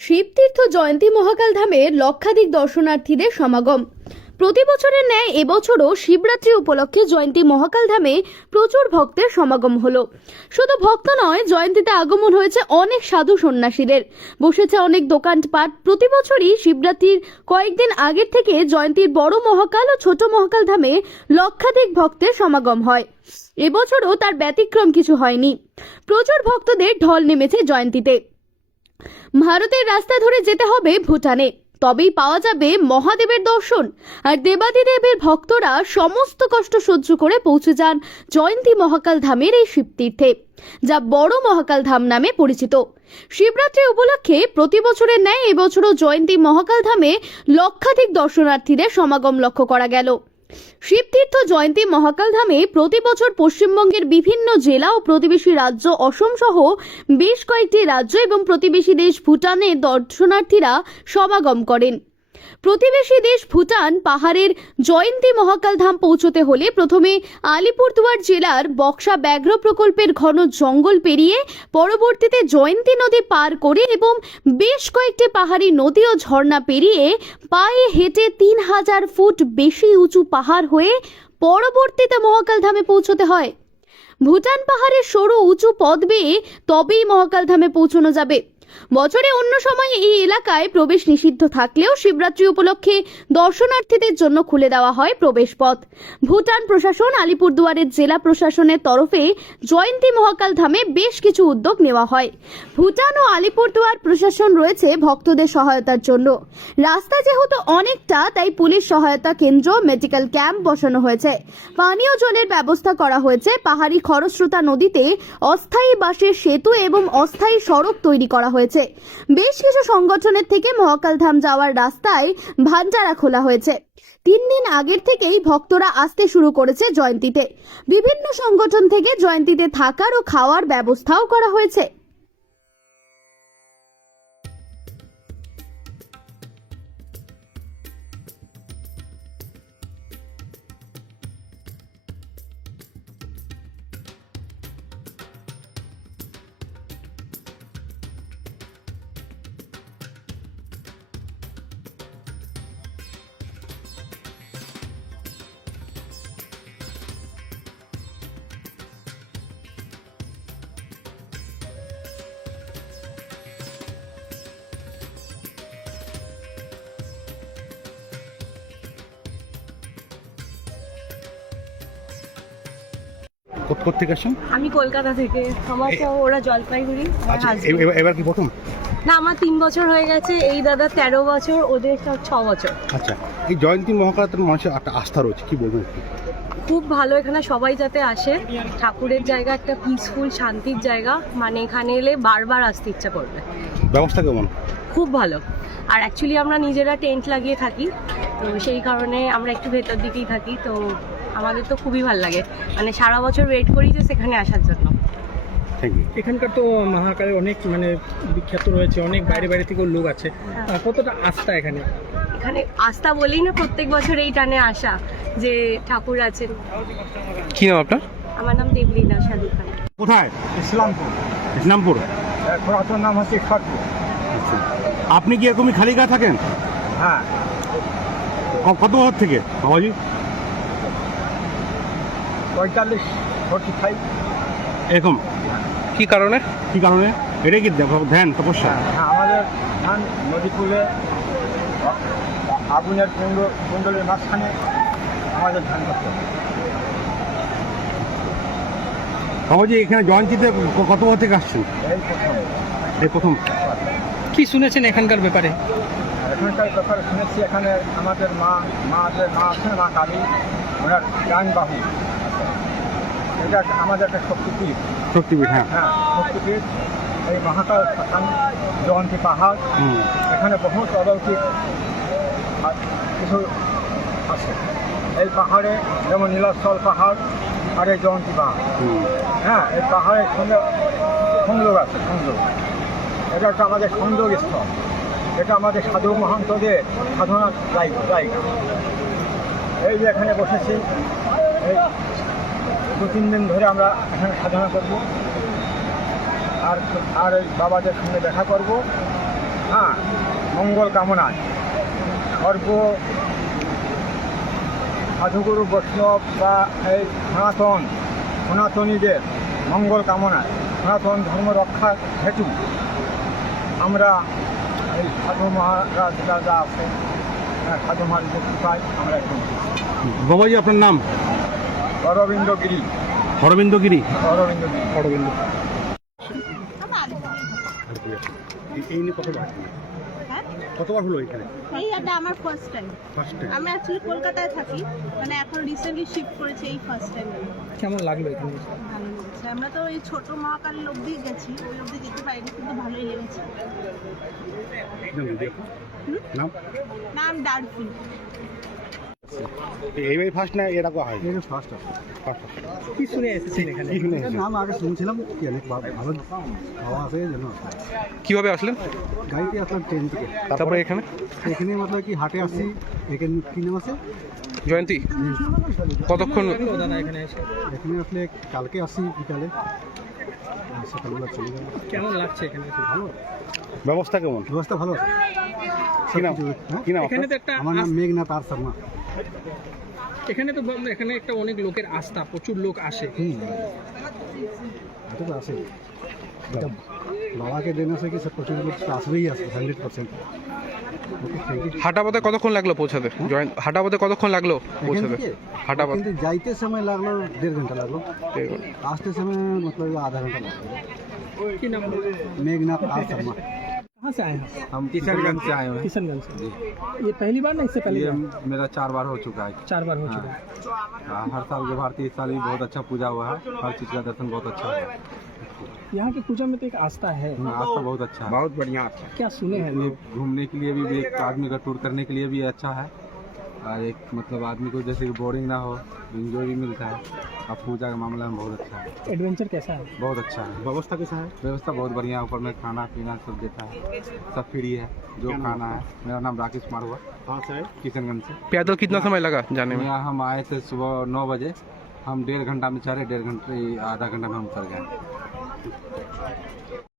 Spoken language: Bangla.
শিবতীর্থ জয়ন্তী মহাকাল ধামে লক্ষাধিক দর্শনার্থীদের সমাগম। প্রতি বছরের ন্যায় এবছরও শিবরাত্রি উপলক্ষে জয়ন্তী মহাকাল ধামে প্রচুর ভক্তের সমাগম হলো। শুধু ভক্ত নয়, জয়ন্তীতে আগমন হয়েছে অনেক সাধু সন্ন্যাসীদের। বসেছে অনেক দোকানপাট। প্রতি বছরই শিবরাত্রির কয়েকদিন আগের থেকে জয়ন্তীর বড় মহাকাল ও ছোট মহাকাল ধামে লক্ষাধিক ভক্তের সমাগম হয়। এবছরও তার ব্যতিক্রম কিছু হয়নি। প্রচুর ভক্তদের ঢল নেমেছে জয়ন্তীতে। ভারতের রাস্তা ধরে যেতে হবে ভুটানে। তবেই পাওয়া যাবে মহাদেবের দর্শন। আর দেবাদিদেবের ভক্তরা সমস্ত কষ্ট সহ্য করে পৌঁছে যান জয়ন্তী মহাকাল ধামের এই শিবতীর্থে, যা বড় মহাকাল ধাম নামে পরিচিত। শিবরাত্রি উপলক্ষে প্রতি বছরের ন্যায় এবছরও জয়ন্তী মহাকাল ধামে লক্ষাধিক দর্শনার্থীদের সমাগম লক্ষ্য করা গেল। শিবতীর্থ জয়ন্তী মহাকালধামে প্রতি বছর পশ্চিমবঙ্গের বিভিন্ন জেলা ও প্রতিবেশী রাজ্য, অসম সহ বেশ কয়েকটি রাজ্য এবং প্রতিবেশী দেশ ভুটানে দর্শনার্থীরা সমাগম করেন। প্রতিবেশী দেশ ভুটান পাহাড়ের জয়ন্তী মহাকাল ধাম পৌঁছতে হলে প্রথমে আলিপুরদুয়ার জেলার বক্সা ব্যাঘ্র প্রকল্পের ঘন জঙ্গল পেরিয়ে পরবর্তীতে জয়ন্তী নদী পার করে এবং বেশ কয়েকটি পাহাড়ি নদী ও ঝর্ণা পেরিয়ে পায়ে হেঁটে তিন হাজার ফুট বেশি উঁচু পাহাড় হয়ে পরবর্তীতে মহাকাল ধামে পৌঁছতে হয়। ভুটান পাহাড়ের সরু উঁচু পথ বেয়ে তবেই মহাকাল ধামে পৌঁছানো যাবে। বছরে অন্য সময় এই এলাকায় প্রবেশ নিষিদ্ধ থাকলেও শিবরাত্রি উপলক্ষে দর্শনার্থীদের জন্য খুলে দেওয়া হয় প্রবেশ পথ ভুটান প্রশাসন আলিপুরদুয়ারের জেলা প্রশাসনের তরফে জয়ন্তী মহাকাল ধামে বেশ কিছু উদ্যোগ নেওয়া হয়। ভুটান ও আলিপুরদুয়ার প্রশাসন রয়েছে ভক্তদের সহায়তার জন্য। রাস্তা যেহেতু অনেকটা, তাই পুলিশ সহায়তা কেন্দ্র, মেডিকেল ক্যাম্প বসানো হয়েছে। পানীয় জলের ব্যবস্থা করা হয়েছে। পাহাড়ি খরস্রোতা নদীতে অস্থায়ী বাঁশের সেতু এবং অস্থায়ী সড়ক তৈরি করা হয়েছে। বেশ কিছু সংগঠনের থেকে মহাকালধাম যাওয়ার রাস্তায় ভান্ডারা খোলা হয়েছে। তিন দিন আগের থেকেই ভক্তরা আসতে শুরু করেছে জয়ন্তীতে। বিভিন্ন সংগঠন থেকে জয়ন্তীতে থাকার ও খাওয়ার ব্যবস্থাও করা হয়েছে। কোথা থেকে আসছেন আমি কলকাতা থেকে। আমার তো ওরা জলপাইগুড়ি আচ্ছা এবার কি প্রথম? না আমার তিন বছর হয়ে গেছে। এই দাদা তেরো বছর ওদের সব ছ বছর। আচ্ছা এই জয়ন্তী মহাকালের মানুষের একটা আস্থা রয়েছে কি বলবেন খুব ভালো এখানে সবাই যাতে আসে। ঠাকুরের জায়গা একটা পিসফুল শান্তির জায়গা। মানে এখানে এলে বারবার আসতে ইচ্ছা করবে। ব্যবস্থা কেমন? খুব ভালো। আর অ্যাকচুয়ালি আমরা নিজেরা টেন্ট লাগিয়ে থাকি। তো সেই কারণে আমরা একটু ভেতর দিকেই থাকি। তো আমাদের তো খুবই ভালো লাগে। মানে সারা বছর ওয়েট করি যে সেখানে আসার জন্য। এখানকার তো মহাকালের অনেক মানে বিখ্যাত রয়েছে অনেক বাইরে বাইরে থেকেও লোক আছে। আহ, কতটা আস্থা এখানে? এখানে আস্থা বলেই না প্রত্যেক বছর এই টানে আসা যে ঠাকুর আছেন। কি নাম আপনার? আমার নাম দেবলীনা সাধু খান। কোথায়? ইসলামপুর। ইসলামপুর? এর পুরাতন নাম হচ্ছে খড়পুর আচ্ছা। আপনি কি এরকমই খালি গা থাকেন? হ্যাঁ। কত বছর থেকে বাবাজি? পঁয়তাল্লিশ ফোর্টি ফাইভ এরকম। কি কারণে? কি কারণে? এটাই কি দেখ- ধ্যান তপস্যা? হ্যাঁ আমাদের ধান নদীকুলে আগুনের কুণ্ড কুণ্ডলের মাঝখানে আমাদের ধান করতে হবে। বাবাজি এখানে জয়ন্তীতে কত বছর থেকে আসছেন? এই প্রথম। এই প্রথম। কি শুনেছেন এখানকার ব্যাপারে? এখানকার ব্যাপারে শুনেছি এখানে আমাদের মা মা আছে মা আছে মা কালী ওনার গান বাহু এটা আমাদের একটা শক্তিপীঠ। শক্তিপীঠ হ্যাঁ। হ্যাঁ শক্তিপীঠ। এই মহাকাল স্থান জয়ন্তী পাহাড়। এখানে বহুত অলৌকিক কিছু আছে। এই পাহাড়ে যেমন নীলাচল পাহাড় আর এই জয়ন্তী পাহাড়। হ্যাঁ এই পাহাড়ের সঙ্গে সংযোগ আছে সংযোগ এটা একটা আমাদের সংযোগ স্থল এটা আমাদের সাধু মহান্তদের সাধনার জায়গা। এই যে এখানে বসেছি এই দু তিন দিন ধরে আমরা এখানে সাধনা করব। আর আর বাবাদের সঙ্গে দেখা করব। হ্যাঁ মঙ্গল কামনায়। সর্ব সাধুগুরু বৈষ্ণব বা এই সনাতন সনাতনীদের মঙ্গল কামনায় সনাতন ধর্ম রক্ষা হেতু আমরা এই সাধু মহারাজ দাদা আছে হ্যাঁ, সাধু মহারাজের কৃপায় আমরা এখন বাবাজি আপনার নাম? অরবিন্দ গিরি অরবিন্দ গিরি অরবিন্দ এই নিয়ে কতবার? কতবার হলো এখানে? এই এটা আমার ফার্স্ট টাইম ফার্স্ট টাইম আমি অ্যাকচুয়ালি কলকাতায় থাকি মানে এখন রিসেন্টলি শিফট করেছি এই ফার্স্ট টাইম কেমন লাগল এখানে? ভালো লেগেছে। আমরা তো ওই ছোট মহাকাল অব্দি গেছি ওই অব্দি যেতে পারিনি কিন্তু ভালোই লেগেছে। নাম? নাম ডারফিন এইবারই ফার্স্ট না এরকম হয়? ফার্স্ট ফার্স্ট কি শুনে এসেছেন এখানে? কি শুনে নাম আগে শুনছিলাম কি অনেক ভালো হাওয়া আছে যেন কীভাবে আসলেন? গাড়িতে আসলাম ট্রেন থেকে। তারপরে এখানে? এখানে মতলব কি হাটে আসছি এখানে কি নাম আছে? জয়ন্তী। কতক্ষণ? এখানে আসলে কালকে আসি বিকালে। সকালবেলা চলে গেল কেমন লাগছে এখানে? ভালো। ব্যবস্থা কেমন? ব্যবস্থা ভালো আছে। কি নাম? হ্যাঁ? কি নাম এখানে তো একটা আমার নাম মেঘনাথ আর শর্মা। এখানে তো এখানে একটা অনেক লোকের আস্থা প্রচুর লোক আসে। আসে। বাবাকে দেন আছে কি প্রচুর লোক আসবেই আসে হান্ড্রেড পার্সেন্ট হাটাপথে কতক্ষণ লাগল পৌঁছাতে? হ্যাঁ। জয়েন্ট হাটাপথে কতক্ষণ লাগল পৌঁছাতে? হাটাপথ কিন্তু যাইতে সময় লাগল দেড় ঘণ্টা লাগল। আসতে সময় মতলব আধা ঘণ্টা লাগল। কি নাম? মেঘনাথ আর শর্মা। कहाँ से आए हैं हम किशनगंज से आए हुए हैं। किशनगंज से। ये पहली बार ना इससे पहले ये मेरा चार बार हो चुका है। चार बार हो हाँ। चुका है। हाँ, हर साल के भारतीय इस साल भी बहुत अच्छा पूजा हुआ है। हर चीज़ का दर्शन बहुत अच्छा हुआ है। यहाँ की पूजा में तो एक आस्था है। आस्था बहुत अच्छा है। बहुत बढ़िया क्या सुने हैं? घूमने के लिए भी एक आदमी का टूर करने के लिए भी अच्छा है। और एक मतलब आदमी को जैसे कि बोरिंग ना हो इंजॉय भी मिलता है। और पूजा का मामला में बहुत अच्छा है। एडवेंचर कैसा है? बहुत अच्छा है। व्यवस्था कैसा है? व्यवस्था बहुत बढ़िया है। ऊपर में खाना पीना सब देता है। सब फ्री है। जो खाना है। मेरा नाम राकेश कुमार हुआ। कहाँ से किशनगंज से। पैदल कितना समय लगा जाने में? यहाँ हम आए थे सुबह नौ बजे। हम डेढ़ घंटा में चढ़े। डेढ़ घंटे आधा घंटा में हम उतर गए।